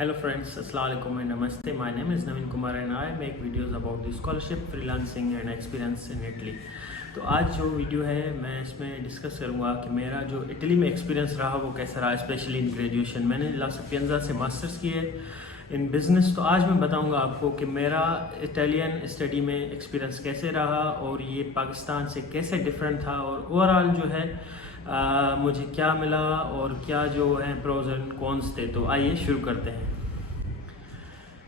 Hello friends, Assalamualaikum and Namaste. My name is Naveen Kumar and I make videos about the scholarship, freelancing and experience in Italy. तो आज जो video है मैं इसमें discuss करूँगा कि मेरा जो इटली में एक्सपीरियंस रहा वो कैसा रहा, स्पेशली इन ग्रेजुएशन। मैंने ला सपियंजा से मास्टर्स किए इन बिज़नेस। तो आज मैं बताऊँगा आपको कि मेरा इटालियन स्टडी में एक्सपीरियंस कैसे रहा और ये पाकिस्तान से कैसे डिफरेंट था और ओवरऑल जो है मुझे क्या मिला और क्या जो है प्रोज एंड कॉन्स थे। तो आइए शुरू करते हैं।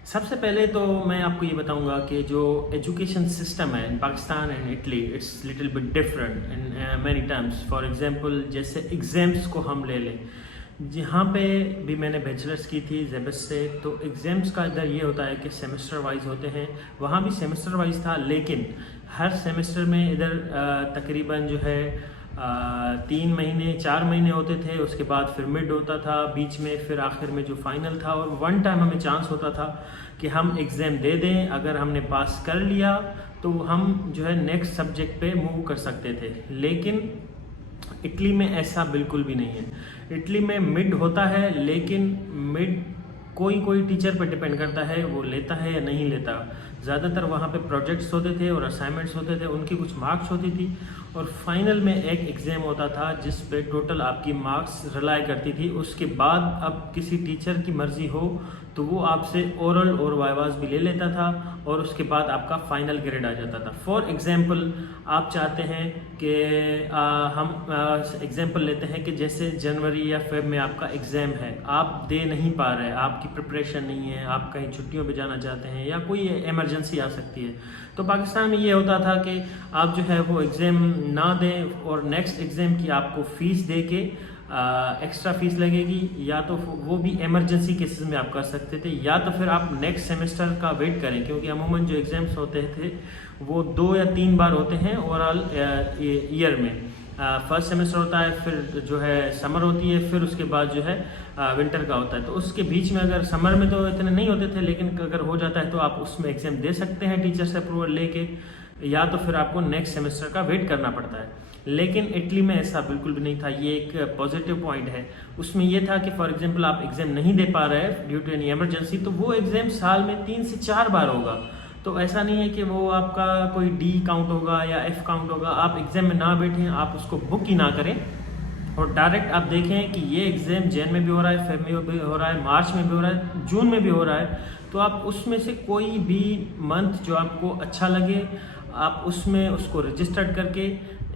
सबसे पहले तो मैं आपको ये बताऊंगा कि जो एजुकेशन सिस्टम है in Pakistan and Italy, it's little bit different in many terms. For example जैसे एग्ज़ाम्स को हम ले लें, जहाँ पे भी मैंने बैचलर्स की थी जेबस से, तो एग्ज़ाम्स का इधर ये होता है कि सेमेस्टर वाइज होते हैं। वहाँ भी सेमेस्टर वाइज था, लेकिन हर सेमेस्टर में इधर तकरीबन जो है 3 महीने 4 महीने होते थे। उसके बाद फिर मिड होता था, बीच में फिर आखिर में जो फाइनल था। और वन टाइम हमें चांस होता था कि हम एग्ज़ाम दे दें, अगर हमने पास कर लिया तो हम जो है नेक्स्ट सब्जेक्ट पे मूव कर सकते थे। लेकिन इटली में ऐसा बिल्कुल भी नहीं है। इटली में मिड होता है, लेकिन मिड कोई टीचर पर डिपेंड करता है वो लेता है या नहीं लेता। ज़्यादातर वहाँ पे प्रोजेक्ट्स होते थे और असाइनमेंट्स होते थे, उनकी कुछ मार्क्स होती थी और फाइनल में एक एग्ज़ाम होता था जिस पे टोटल आपकी मार्क्स रिलाई करती थी। उसके बाद अब किसी टीचर की मर्ज़ी हो तो वो आपसे ओरल और वाइवास भी ले लेता था और उसके बाद आपका फाइनल ग्रेड आ जाता था। फॉर एग्ज़ाम्पल आप चाहते हैं कि हम एग्ज़ाम्पल लेते हैं कि जैसे जनवरी या फेब में आपका एग्ज़ाम है, आप दे नहीं पा रहे, आपकी प्रिपरेशन नहीं है, आप कहीं छुट्टियों पे जाना चाहते हैं या कोई इमरजेंसी आ सकती है, तो पाकिस्तान में ये होता था कि आप जो है वो एग्ज़ाम ना दें और नेक्स्ट एग्ज़ाम की आपको फ़ीस दे के एक्स्ट्रा फीस लगेगी, या तो वो भी इमरजेंसी केसेस में आप कर सकते थे, या तो फिर आप नेक्स्ट सेमेस्टर का वेट करें, क्योंकि अमूमन जो एग्ज़ाम्स होते थे वो 2 या 3 बार होते हैं ओवरऑल ईयर में। फर्स्ट सेमेस्टर होता है, फिर जो है समर होती है, फिर उसके बाद जो है विंटर का होता है। तो उसके बीच में अगर समर में तो इतने नहीं होते थे, लेकिन अगर हो जाता है तो आप उसमें एग्ज़ाम दे सकते हैं टीचर से अप्रूवल लेके, या तो फिर आपको नेक्स्ट सेमेस्टर का वेट करना पड़ता है। लेकिन इटली में ऐसा बिल्कुल भी नहीं था। ये एक पॉजिटिव पॉइंट है। उसमें ये था कि फॉर एग्जांपल आप एग्ज़ाम नहीं दे पा रहे हैं ड्यू टू एनी इमरजेंसी, तो वो एग्ज़ाम साल में 3 से 4 बार होगा। तो ऐसा नहीं है कि वो आपका कोई डी काउंट होगा या एफ काउंट होगा। आप एग्ज़ाम में ना बैठें, आप उसको बुक ही ना करें और डायरेक्ट आप देखें कि ये एग्ज़ाम जैन में भी हो रहा है, फेब में भी हो रहा है, मार्च में भी हो रहा है, जून में भी हो रहा है। तो आप उसमें से कोई भी मंथ जो आपको अच्छा लगे आप उसमें उसको रजिस्टर्ड करके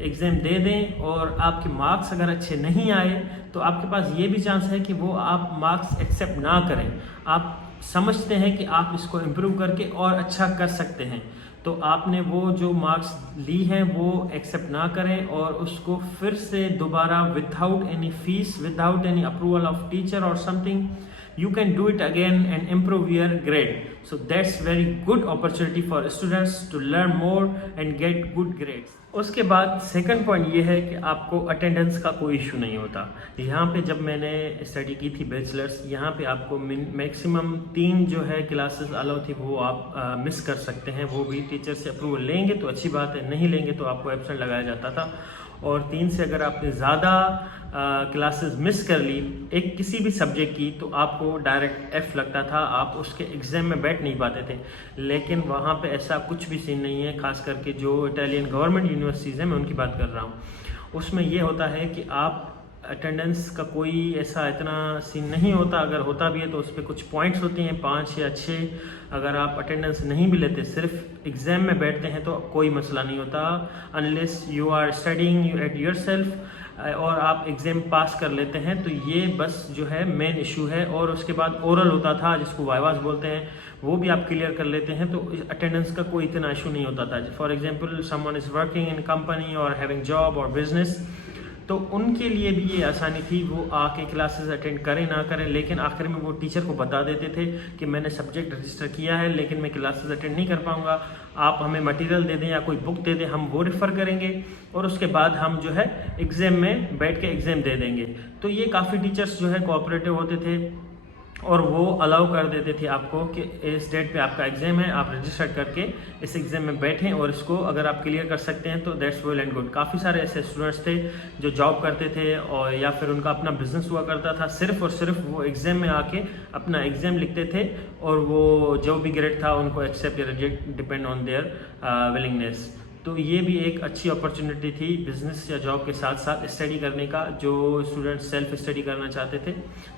एग्ज़ाम दे दें। और आपके मार्क्स अगर अच्छे नहीं आए तो आपके पास ये भी चांस है कि वो आप मार्क्स एक्सेप्ट ना करें। आप समझते हैं कि आप इसको इम्प्रूव करके और अच्छा कर सकते हैं, तो आपने वो जो मार्क्स ली हैं वो एक्सेप्ट ना करें और उसको फिर से दोबारा without any fees, without any approval of teacher और something, you can do it again and improve your grade. So that's very good opportunity for students to learn more and get good grades. उसके बाद second point ये है कि आपको attendance का कोई issue नहीं होता। यहाँ पे जब मैंने स्टडी की थी बैचलर्स, यहाँ पे आपको मैक्सिमम 3 जो है क्लासेस अलाउ थी, वो आप मिस कर सकते हैं। वो भी टीचर से अप्रूवल लेंगे तो अच्छी बात है, नहीं लेंगे तो आपको एब्सेंट लगाया जाता था। और 3 से अगर आपने ज़्यादा क्लासेस मिस कर ली एक किसी भी सब्जेक्ट की, तो आपको डायरेक्ट एफ लगता था, आप उसके एग्ज़ाम में बैठ नहीं पाते थे। लेकिन वहाँ पे ऐसा कुछ भी सीन नहीं है, खास करके जो इटालियन गवर्नमेंट यूनिवर्सिटीज़ हैं, मैं उनकी बात कर रहा हूँ। उसमें ये होता है कि आप अटेंडेंस का कोई ऐसा इतना सीन नहीं होता। अगर होता भी है तो उस पर कुछ पॉइंट्स होते हैं 5 या 6। अगर आप अटेंडेंस नहीं भी लेते, सिर्फ एग्ज़ाम में बैठते हैं, तो कोई मसला नहीं होता, unless you are studying at yourself और आप एग्ज़ाम पास कर लेते हैं। तो ये बस जो है मेन इशू है। और उसके बाद ओरल होता था जिसको वाइवास बोलते हैं, वो भी आप क्लियर कर लेते हैं, तो अटेंडेंस का कोई इतना इशू नहीं होता था। For example someone is working in company और हैविंग जॉब और बिजनेस, तो उनके लिए भी ये आसानी थी, वो आके क्लासेस अटेंड करें ना करें, लेकिन आखिर में वो टीचर को बता देते थे कि मैंने सब्जेक्ट रजिस्टर किया है लेकिन मैं क्लासेस अटेंड नहीं कर पाऊँगा, आप हमें मटेरियल दे दें या कोई बुक दे दें, हम वो रेफ़र करेंगे और उसके बाद हम जो है एग्ज़ाम में बैठ के एग्ज़ाम दे देंगे। तो ये काफ़ी टीचर्स जो है कोऑपरेटिव होते थे और वो अलाउ कर देते थे आपको कि इस डेट पे आपका एग्ज़ाम है, आप रजिस्टर करके इस एग्ज़ाम में बैठें और इसको अगर आप क्लियर कर सकते हैं तो दैट्स वेल एंड गुड। काफ़ी सारे ऐसे स्टूडेंट्स थे जो जॉब करते थे और या फिर उनका अपना बिजनेस हुआ करता था, सिर्फ और सिर्फ वो एग्ज़ाम में आके अपना एग्ज़ाम लिखते थे और वो जो भी ग्रेड था उनको एक्सेप्ट या reject depend on their willingness. तो ये भी एक अच्छी अपॉर्चुनिटी थी बिज़नेस या जॉब के साथ साथ स्टडी करने का, जो स्टूडेंट सेल्फ स्टडी करना चाहते थे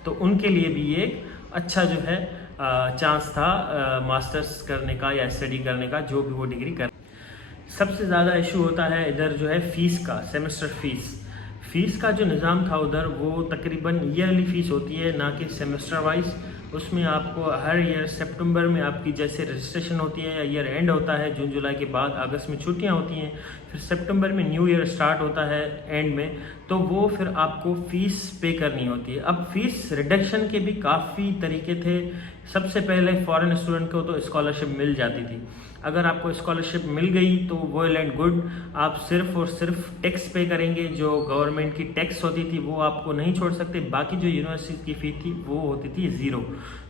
तो उनके लिए भी ये एक अच्छा जो है चांस था मास्टर्स करने का या स्टडी करने का, जो भी वो डिग्री कर। सबसे ज़्यादा इशू होता है इधर जो है फ़ीस का, सेमेस्टर फ़ीस का जो निज़ाम था उधर वो तकरीबन ईयरली फ़ीस होती है, ना कि सेमेस्टर वाइज। उसमें आपको हर ईयर सितंबर में आपकी जैसे रजिस्ट्रेशन होती है या ईयर एंड होता है, जून जुलाई के बाद अगस्त में छुट्टियां होती हैं, फिर सितंबर में न्यू ईयर स्टार्ट होता है एंड में, तो वो फिर आपको फ़ीस पे करनी होती है। अब फ़ीस रिडक्शन के भी काफ़ी तरीके थे। सबसे पहले फॉरेन स्टूडेंट को तो स्कॉलरशिप मिल जाती थी। अगर आपको स्कॉलरशिप मिल गई तो वेल एंड गुड, आप सिर्फ और सिर्फ टैक्स पे करेंगे। जो गवर्नमेंट की टैक्स होती थी वो आपको नहीं छोड़ सकते, बाकी जो यूनिवर्सिटी की फ़ी थी वो होती थी ज़ीरो।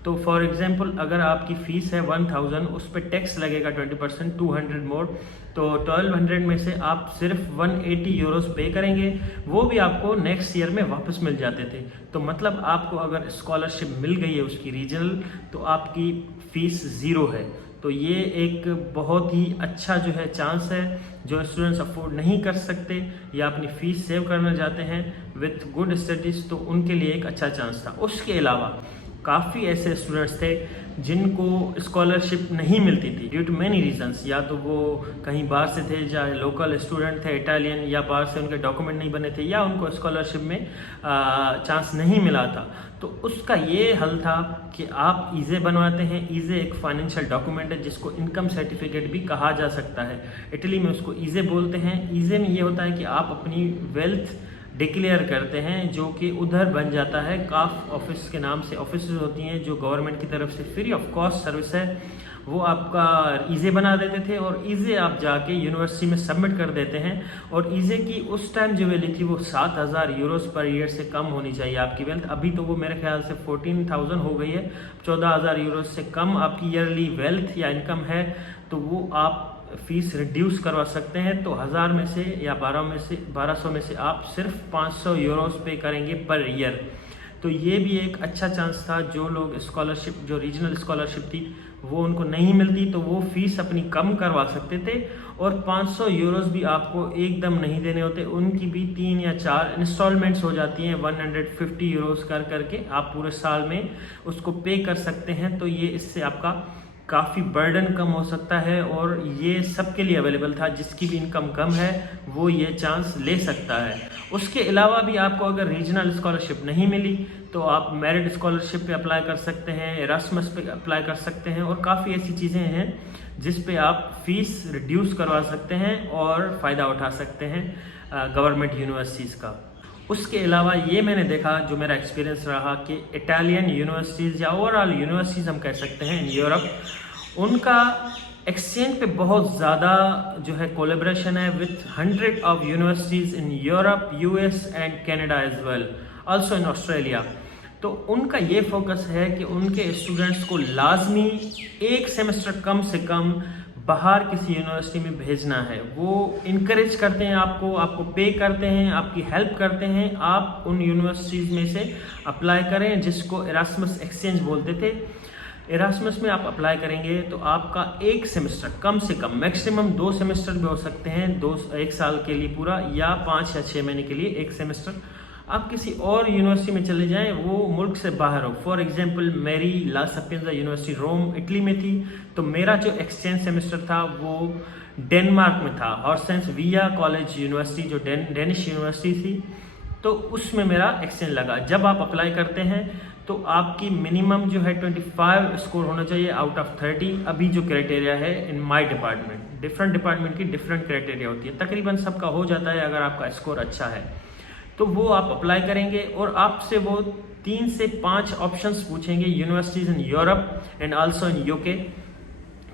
तो फॉर एग्जांपल अगर आपकी फ़ीस है 1000, उस पर टैक्स लगेगा 20%, 200 मोर, तो 1200 में से आप सिर्फ 180 यूरोस पे करेंगे, वो भी आपको नेक्स्ट ईयर में वापस मिल जाते थे। तो मतलब आपको अगर स्कॉलरशिप मिल गई है उसकी रीजनल, तो आपकी फ़ीस ज़ीरो है। तो ये एक बहुत ही अच्छा जो है चांस है। जो स्टूडेंट्स अफोर्ड नहीं कर सकते या अपनी फ़ीस सेव करना चाहते हैं विथ गुड स्टडीज़, तो उनके लिए एक अच्छा चांस था। उसके अलावा काफ़ी ऐसे स्टूडेंट्स थे जिनको स्कॉलरशिप नहीं मिलती थी ड्यू टू मैनी रीजंस। या तो वो कहीं बाहर से थे, या लोकल स्टूडेंट थे इटालियन, या बाहर से उनके डॉक्यूमेंट नहीं बने थे, या उनको स्कॉलरशिप में चांस नहीं मिला था। तो उसका ये हल था कि आप ईज़े बनवाते हैं। ईज़े एक फाइनेंशियल डॉक्यूमेंट है जिसको इनकम सर्टिफिकेट भी कहा जा सकता है। इटली में उसको ईज़े बोलते हैं। ईज़े में ये होता है कि आप अपनी वेल्थ डिक्लेयर करते हैं, जो कि उधर बन जाता है काफ ऑफिस के नाम से। ऑफिस होती हैं जो गवर्नमेंट की तरफ से फ्री ऑफ कॉस्ट सर्विस है, वो आपका ईज़े बना देते थे और ईज़े आप जाके यूनिवर्सिटी में सबमिट कर देते हैं। और ईज़े की उस टाइम जो वैल्यू थी वो 7000 यूरोस पर ईयर से कम होनी चाहिए आपकी वेल्थ। अभी तो वो मेरे ख्याल से 14000 हो गई है। 14000 यूरोस से कम आपकी ईयरली वेल्थ या इनकम है तो वो आप फीस रिड्यूस करवा सकते हैं। तो 1000 में से या 1200 में से आप सिर्फ 500 यूरोस पे करेंगे पर ईयर। तो ये भी एक अच्छा चांस था। जो लोग स्कॉलरशिप, जो रीजनल स्कॉलरशिप थी वो उनको नहीं मिलती, तो वो फीस अपनी कम करवा सकते थे। और 500 यूरोस भी आपको एकदम नहीं देने होते, उनकी भी 3 या 4 इंस्टॉलमेंट्स हो जाती हैं। 150 यूरोस कर करके आप पूरे साल में उसको पे कर सकते हैं। तो ये इससे आपका काफ़ी बर्डन कम हो सकता है और ये सबके लिए अवेलेबल था। जिसकी भी इनकम कम है वो ये चांस ले सकता है। उसके अलावा भी आपको अगर रीजनल स्कॉलरशिप नहीं मिली तो आप मेरिट स्कॉलरशिप पे अप्लाई कर सकते हैं, एरास्मस पे अप्लाई कर सकते हैं, और काफ़ी ऐसी चीज़ें हैं जिस पे आप फीस रिड्यूस करवा सकते हैं और फ़ायदा उठा सकते हैं गवर्नमेंट यूनिवर्सिटीज़ का। उसके अलावा ये मैंने देखा, जो मेरा एक्सपीरियंस रहा, कि इटालियन यूनिवर्सिटीज़ या ओवरऑल यूनिवर्सिटीज़ हम कह सकते हैं इन यूरोप, उनका एक्सचेंज पे बहुत ज़्यादा जो है कोलेब्रेशन है with 100 of universities in Europe, US and Canada as well, also in Australia. तो उनका ये फोकस है कि उनके स्टूडेंट्स को लाजमी एक सेमेस्टर कम से कम बाहर किसी यूनिवर्सिटी में भेजना है। वो इनकरेज करते हैं आपको पे करते हैं, आपकी हेल्प करते हैं। आप उन यूनिवर्सिटीज़ में से अप्लाई करें जिसको एरास्मस एक्सचेंज बोलते थे। एरास्मस में आप अप्लाई करेंगे तो आपका एक सेमेस्टर कम से कम, मैक्सिमम 2 सेमेस्टर भी हो सकते हैं, 1 साल के लिए पूरा, या 5 या 6 महीने के लिए एक सेमेस्टर आप किसी और यूनिवर्सिटी में चले जाएं, वो मुल्क से बाहर हो। फॉर एग्जांपल मेरी ला सपिएंजा यूनिवर्सिटी रोम इटली में थी, तो मेरा जो एक्सचेंज सेमेस्टर था वो डेनमार्क में था, हॉर्सेंस विया कॉलेज यूनिवर्सिटी, जो डेनिश यूनिवर्सिटी थी, तो उसमें मेरा एक्सचेंज लगा। जब आप अप्लाई करते हैं तो आपकी मिनिमम जो है 25 स्कोर होना चाहिए आउट ऑफ 30। अभी जो क्राइटेरिया है in my department, different department की डिफरेंट क्राइटेरिया होती है, तकरीबन सबका हो जाता है अगर आपका स्कोर अच्छा है तो वो आप अप्लाई करेंगे। और आपसे वो 3 से 5 ऑप्शंस पूछेंगे, universities in Europe and also in UK.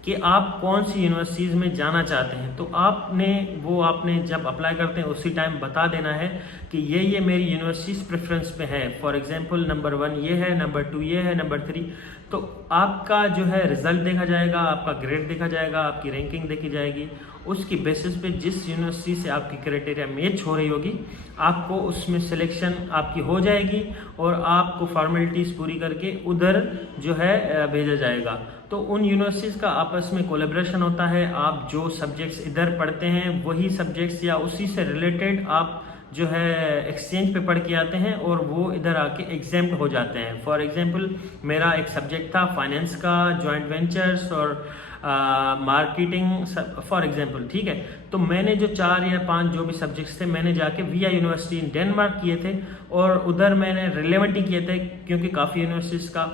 कि आप कौन सी यूनिवर्सिटीज़ में जाना चाहते हैं। तो आपने जब अप्लाई करते हैं उसी टाइम बता देना है कि ये मेरी यूनिवर्सिटीज़ प्रेफरेंस में है। फॉर एग्जांपल नंबर 1 ये है, नंबर 2 ये है, नंबर 3। तो आपका जो है रिजल्ट देखा जाएगा, आपका ग्रेड देखा जाएगा, आपकी रैंकिंग देखी जाएगी। उसकी बेसिस पे जिस यूनिवर्सिटी से आपकी क्राइटेरिया मैच हो रही होगी, आपको उसमें सिलेक्शन आपकी हो जाएगी और आपको फॉर्मेलिटीज़ पूरी करके उधर जो है भेजा जाएगा। तो उन यूनिवर्सिटीज़ का आपस में कोलेब्रेशन होता है। आप जो सब्जेक्ट्स इधर पढ़ते हैं वही सब्जेक्ट्स या उसी से रिलेटेड आप जो है एक्सचेंज पे पढ़ के आते हैं और वो इधर आके एग्जाम्ड हो जाते हैं। फॉर एग्जांपल मेरा एक सब्जेक्ट था फाइनेंस का, जॉइंट वेंचर्स और मार्केटिंग फॉर एग्जांपल, ठीक है। तो मैंने जो 4 या 5 जो भी सब्जेक्ट्स थे मैंने जाके विया यूनिवर्सिटी इन डेनमार्क किए थे और उधर मैंने रिलेवेंट ही किए थे, क्योंकि काफ़ी यूनिवर्सिटीज़ का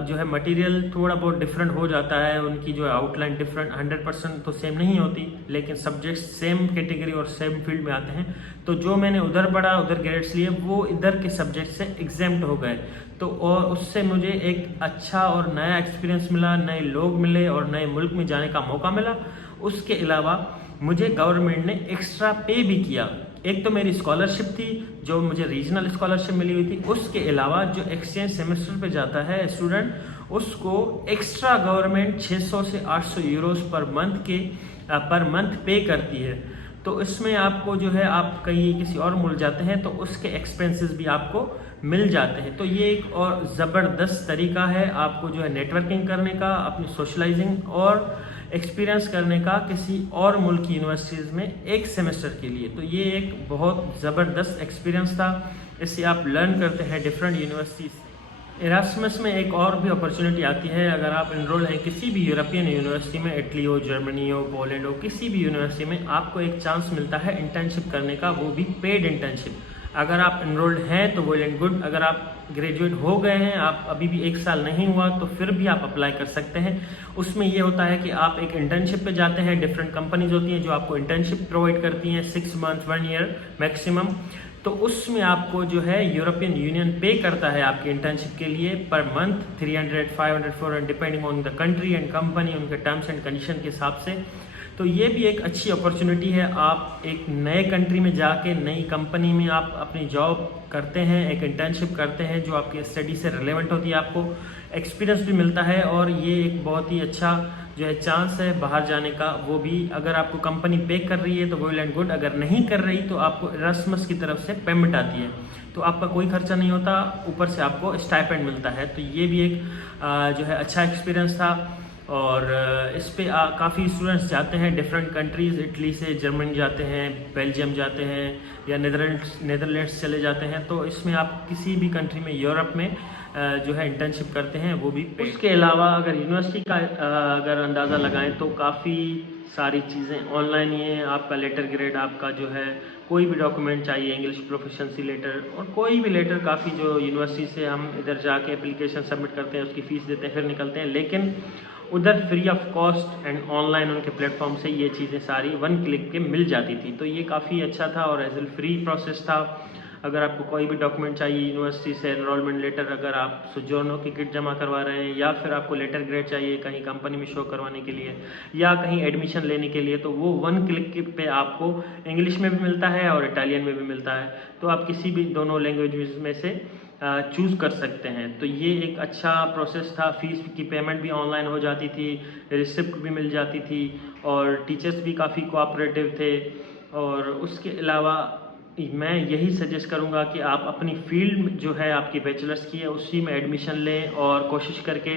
जो है मटेरियल थोड़ा बहुत डिफरेंट हो जाता है, उनकी जो है आउटलाइन डिफरेंट 100% तो सेम नहीं होती, लेकिन सब्जेक्ट्स सेम कैटेगरी और सेम फील्ड में आते हैं। तो जो मैंने उधर पढ़ा, उधर ग्रेड्स लिए, वो इधर के सब्जेक्ट से एग्जाम्ड हो गए। तो और उससे मुझे एक अच्छा और नया एक्सपीरियंस मिला, नए लोग मिले और नए मुल्क में जाने का मौका मिला। उसके अलावा मुझे गवर्नमेंट ने एक्स्ट्रा पे भी किया। एक तो मेरी स्कॉलरशिप थी जो मुझे रीजनल स्कॉलरशिप मिली हुई थी, उसके अलावा जो एक्सचेंज सेमेस्टर पे जाता है स्टूडेंट, उसको एक्स्ट्रा गवर्नमेंट 600 से 800 यूरोस पर मंथ पे करती है। तो इसमें आपको जो है आप कहीं किसी और मुल्क जाते हैं तो उसके एक्सपेंसेस भी आपको मिल जाते हैं। तो ये एक और ज़बरदस्त तरीका है आपको जो है नेटवर्किंग करने का, अपनी सोशलाइजिंग और एक्सपीरियंस करने का किसी और मुल्क की यूनिवर्सिटीज़ में एक सेमेस्टर के लिए। तो ये एक बहुत ज़बरदस्त एक्सपीरियंस था। इससे आप लर्न करते हैं डिफरेंट यूनिवर्सिटीज़। इरास्मस में एक और भी अपॉर्चुनिटी आती है। अगर आप इनरोल हैं किसी भी यूरोपियन यूनिवर्सिटी में, इटली हो, जर्मनी हो, पोलैंड हो, किसी भी यूनिवर्सिटी में, आपको एक चांस मिलता है इंटर्नशिप करने का, वो भी पेड इंटर्नशिप। अगर आप इनरोल्ड हैं तो वेल एंड गुड। अगर आप ग्रेजुएट हो गए हैं, आप अभी भी 1 साल नहीं हुआ, तो फिर भी आप अप्लाई कर सकते हैं। उसमें ये होता है कि आप एक इंटर्नशिप पे जाते हैं। डिफरेंट कंपनीज होती हैं जो आपको इंटर्नशिप प्रोवाइड करती हैं 6 मंथ 1 ईयर मैक्सिमम। तो उसमें आपको जो है यूरोपियन यूनियन पे करता है आपकी इंटर्नशिप के लिए per month 300, 500, 400 depending on the country and company, उनके टर्म्स एंड कंडीशन के हिसाब से। तो ये भी एक अच्छी अपॉर्चुनिटी है। आप एक नए कंट्री में जाके नई कंपनी में आप अपनी जॉब करते हैं, एक इंटर्नशिप करते हैं जो आपकी स्टडी से रिलेवेंट होती है, आपको एक्सपीरियंस भी मिलता है और ये एक बहुत ही अच्छा जो है चांस है बाहर जाने का। वो भी अगर आपको कंपनी पे कर रही है तो वेल एंड गुड, अगर नहीं कर रही तो आपको इरास्मस की तरफ से पेमेंट आती है, तो आपका कोई खर्चा नहीं होता, ऊपर से आपको स्टाइपेंड मिलता है। तो ये भी एक जो है अच्छा एक्सपीरियंस था। और इस पे काफ़ी स्टूडेंट्स जाते हैं डिफरेंट कंट्रीज़, इटली से जर्मनी जाते हैं, बेल्जियम जाते हैं या नीदरलैंड्स चले जाते हैं। तो इसमें आप किसी भी कंट्री में यूरोप में जो है इंटर्नशिप करते हैं, वो भी उसके अलावा अगर यूनिवर्सिटी का अगर अंदाज़ा लगाएं तो काफ़ी सारी चीज़ें ऑनलाइन ही हैं। आपका लेटर ग्रेड, आपका जो है कोई भी डॉक्यूमेंट चाहिए, इंग्लिश प्रोफिशिएंसी लेटर और कोई भी लेटर, काफ़ी जो यूनिवर्सिटी से हम इधर जाके एप्लीकेशन सबमिट करते हैं, उसकी फ़ीस देते हैं, फिर निकलते हैं। लेकिन उधर free of cost and online उनके प्लेटफॉर्म से ये चीज़ें सारी 1 क्लिक के मिल जाती थी। तो ये काफ़ी अच्छा था और एज ए फ्री प्रोसेस था। अगर आपको कोई भी डॉक्यूमेंट चाहिए यूनिवर्सिटी से, एनरोलमेंट लेटर, अगर आप सोजोर्नो की किट जमा करवा रहे हैं या फिर आपको लेटर ग्रेड चाहिए कहीं कंपनी में शो करवाने के लिए या कहीं एडमिशन लेने के लिए, तो वो 1 क्लिक पे आपको इंग्लिश में भी मिलता है और इटालियन में भी मिलता है। तो आप किसी भी दोनों लैंग्वेज में से चूज़ कर सकते हैं। तो ये एक अच्छा प्रोसेस था। फीस की पेमेंट भी ऑनलाइन हो जाती थी, रिसिप्ट भी मिल जाती थी और टीचर्स भी काफ़ी कोऑपरेटिव थे। और उसके अलावा मैं यही सजेस्ट करूंगा कि आप अपनी फील्ड जो है आपकी बैचलर्स की है उसी में एडमिशन लें और कोशिश करके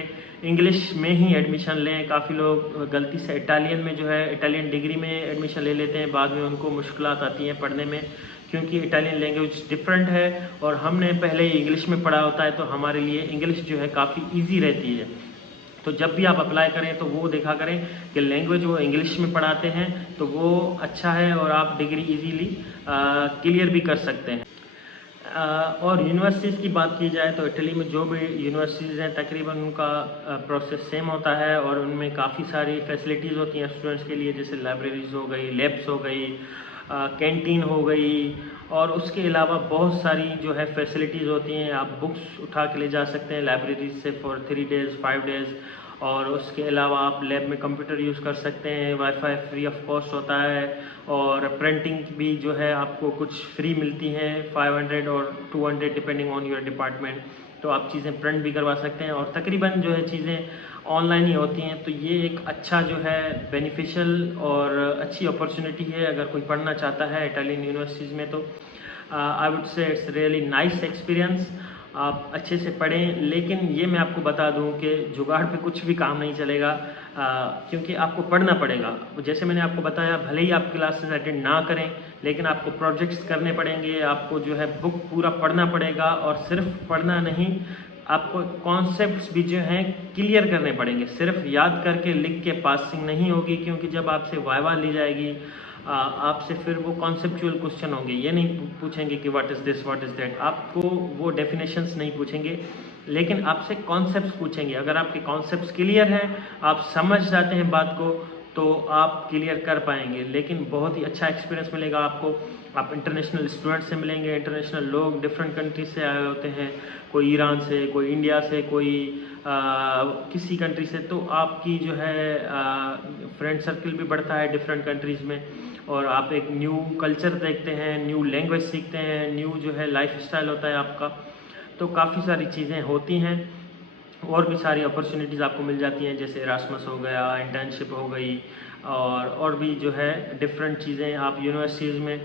इंग्लिश में ही एडमिशन लें। काफ़ी लोग गलती से इटालियन में जो है इटालियन डिग्री में एडमिशन ले लेते हैं, बाद में उनको मुश्किलात आती हैं पढ़ने में, क्योंकि इटालियन लैंग्वेज डिफरेंट है और हमने पहले ही इंग्लिश में पढ़ा होता है, तो हमारे लिए इंग्लिश जो है काफ़ी ईजी रहती है। तो जब भी आप अप्लाई करें तो वो देखा करें कि लैंग्वेज वो इंग्लिश में पढ़ाते हैं तो वो अच्छा है और आप डिग्री इजीली क्लियर भी कर सकते हैं। और यूनिवर्सिटीज़ की बात की जाए तो इटली में जो भी यूनिवर्सिटीज़ हैं तकरीबन उनका प्रोसेस सेम होता है और उनमें काफ़ी सारी फैसिलिटीज़ होती हैं स्टूडेंट्स के लिए, जैसे लाइब्रेरीज हो गई, लैब्स हो गई, कैंटीन हो गई और उसके अलावा बहुत सारी जो है फैसिलिटीज़ होती हैं। आप बुक्स उठा के ले जा सकते हैं लाइब्रेरी से फॉर 3 डेज़ 5 डेज़, और उसके अलावा आप लैब में कंप्यूटर यूज़ कर सकते हैं। वाईफाई फ्री ऑफ कॉस्ट होता है, और प्रिंटिंग भी जो है आपको कुछ फ्री मिलती हैं 500 और 200 डिपेंडिंग ऑन योर डिपार्टमेंट। तो आप चीज़ें प्रिंट भी करवा सकते हैं, और तकरीबन जो है चीज़ें ऑनलाइन ही होती हैं। तो ये एक अच्छा जो है बेनिफिशियल और अच्छी अपॉर्चुनिटी है अगर कोई पढ़ना चाहता है इटालियन यूनिवर्सिटीज़ में। तो I would say it's really nice experience. आप अच्छे से पढ़ें, लेकिन ये मैं आपको बता दूं कि जुगाड़ पे कुछ भी काम नहीं चलेगा, क्योंकि आपको पढ़ना पड़ेगा। जैसे मैंने आपको बताया, भले ही आप क्लासेस अटेंड ना करें, लेकिन आपको प्रोजेक्ट्स करने पड़ेंगे, आपको जो है बुक पूरा पढ़ना पड़ेगा, और सिर्फ पढ़ना नहीं, आपको कॉन्सेप्ट्स भी जो हैं क्लियर करने पड़ेंगे। सिर्फ याद करके लिख के पासिंग नहीं होगी, क्योंकि जब आपसे वाइवा ली जाएगी आपसे फिर वो कॉन्सेप्चुअल क्वेश्चन होंगे। ये नहीं पूछेंगे कि what is this what is that, आपको वो डेफिनेशंस नहीं पूछेंगे, लेकिन आपसे कॉन्सेप्ट्स पूछेंगे। अगर आपके कॉन्सेप्ट्स क्लियर हैं, आप समझ जाते हैं बात को, तो आप क्लियर कर पाएंगे। लेकिन बहुत ही अच्छा एक्सपीरियंस मिलेगा आपको। आप इंटरनेशनल स्टूडेंट से मिलेंगे, इंटरनेशनल लोग डिफरेंट कंट्री से आए होते हैं, कोई ईरान से, कोई इंडिया से, कोई किसी कंट्री से। तो आपकी जो है फ्रेंड सर्कल भी बढ़ता है डिफरेंट कंट्रीज़ में, और आप एक न्यू कल्चर देखते हैं, न्यू लैंग्वेज सीखते हैं, न्यू जो है लाइफ स्टाइल होता है आपका। तो काफ़ी सारी चीज़ें होती हैं, और भी सारी अपॉर्चुनिटीज़ आपको मिल जाती हैं, जैसे एरास्मस हो गया, इंटर्नशिप हो गई, और भी जो है डिफरेंट चीज़ें। आप यूनिवर्सिटीज़ में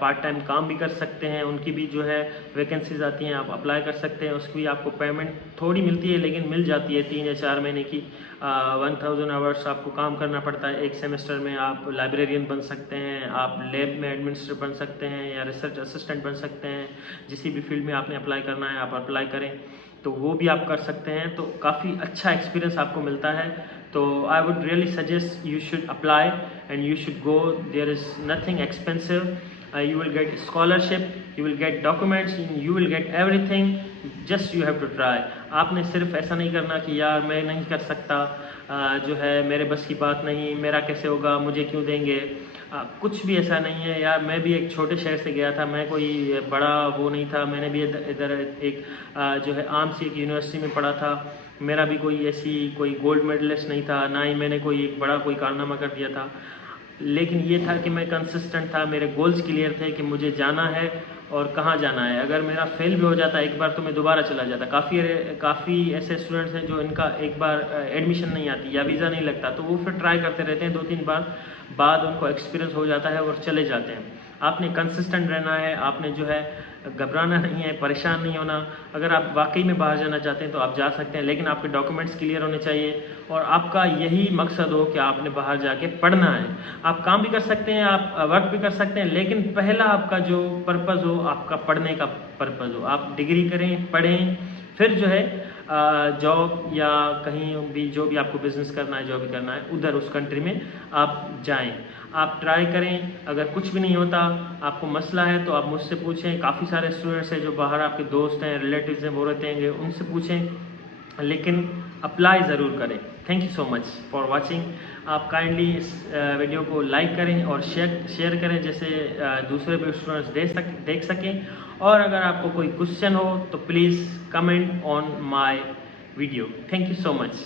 पार्ट टाइम काम भी कर सकते हैं, उनकी भी जो है वैकेंसीज आती हैं, आप अप्लाई कर सकते हैं। उसकी भी आपको पेमेंट थोड़ी मिलती है, लेकिन मिल जाती है 3 या 4 महीने की। 1000 आवर्स आपको काम करना पड़ता है एक सेमेस्टर में। आप लाइब्रेरियन बन सकते हैं, आप लैब में एडमिनिस्ट्रेटर बन सकते हैं, या रिसर्च असिस्टेंट बन सकते हैं। जिस भी फील्ड में आपने अप्लाई करना है आप अप्लाई करें, तो वो भी आप कर सकते हैं। तो काफ़ी अच्छा एक्सपीरियंस आपको मिलता है। तो I would really suggest you should apply and you should go. There is nothing expensive, you will get scholarship, you will get documents, you will get everything, just you have to try। आपने सिर्फ ऐसा नहीं करना कि यार मैं नहीं कर सकता, जो है मेरे बस की बात नहीं, मेरा कैसे होगा, मुझे क्यों देंगे। कुछ भी ऐसा नहीं है यार। मैं भी एक छोटे शहर से गया था, मैं कोई बड़ा वो नहीं था। मैंने भी इधर एक जो है आम सी एक यूनिवर्सिटी में पढ़ा था। मेरा भी कोई गोल्ड मेडलिस्ट नहीं था, ना ही मैंने कोई एक बड़ा कोई कारनामा कर दिया था। लेकिन ये था कि मैं कंसिस्टेंट था, मेरे गोल्स क्लियर थे कि मुझे जाना है और कहाँ जाना है। अगर मेरा फेल भी हो जाता एक बार, तो मैं दोबारा चला जाता। काफ़ी ऐसे स्टूडेंट्स हैं जो इनका एक बार एडमिशन नहीं आती या वीज़ा नहीं लगता, तो वो फिर ट्राई करते रहते हैं 2-3 बार, बाद उनको एक्सपीरियंस हो जाता है और चले जाते हैं। आपने कंसिस्टेंट रहना है, आपने जो है घबराना नहीं है, परेशान नहीं होना। अगर आप वाकई में बाहर जाना चाहते हैं तो आप जा सकते हैं, लेकिन आपके डॉक्यूमेंट्स क्लियर होने चाहिए, और आपका यही मकसद हो कि आपने बाहर जाके पढ़ना है। आप काम भी कर सकते हैं, आप वर्क भी कर सकते हैं, लेकिन पहला आपका जो पर्पज़ हो, आपका पढ़ने का पर्पज़ हो। आप डिग्री करें, पढ़ें, फिर जो है जॉब या कहीं भी जो भी आपको बिज़नेस करना है, जो भी करना है, उधर उस कंट्री में आप जाएं। आप ट्राई करें। अगर कुछ भी नहीं होता, आपको मसला है, तो आप मुझसे पूछें। काफ़ी सारे स्टूडेंट्स हैं जो बाहर आपके दोस्त हैं, रिलेटिव्स हैं, वो रहते हैं, उनसे पूछें, लेकिन अप्लाई ज़रूर करें। Thank you so much for watching. आप काइंडली इस वीडियो को लाइक करें और शेयर करें, जैसे दूसरे भी स्टूडेंट्स देख सकें। और अगर आपको कोई क्वेश्चन हो तो please comment on my video. Thank you so much.